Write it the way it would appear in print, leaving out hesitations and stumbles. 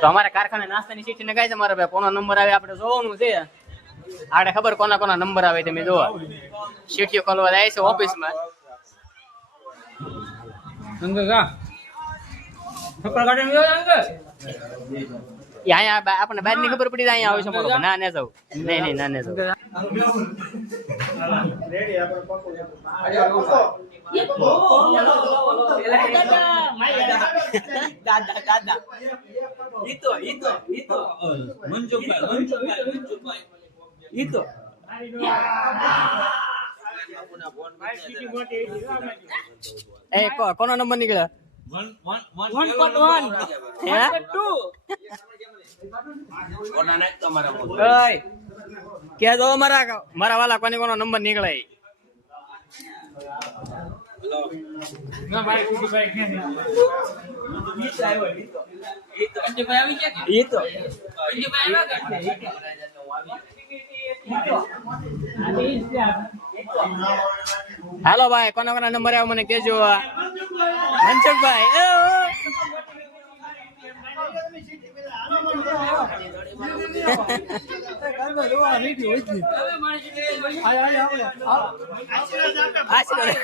તો અમારા કારખાને નાસ્તાની ચીઠી નખાય છે મારા ભાઈ. કોનો નંબર આવે આપણે જોવાનું છે. આડે ખબર કોના કોના નંબર આવે તમે જોવો. ચીઠીઓ ખોલવા જાય છે ઓફિસમાં. અહીંયા આપણને બહાર ની ખબર પડી જાય અહીંયા આવે છે મારો. ના ના જાવ નહીં ના ના જાવ. દાદા કોનો નંબર નીકળ્યો? 1.1 કે દો મારા વાલા કોને કોનો નંબર નીકળે? હાલો ભાઈ, કોના કોના નંબર આવ્યો મને કેજો. મનસુખભાઈ આશીર્વાદ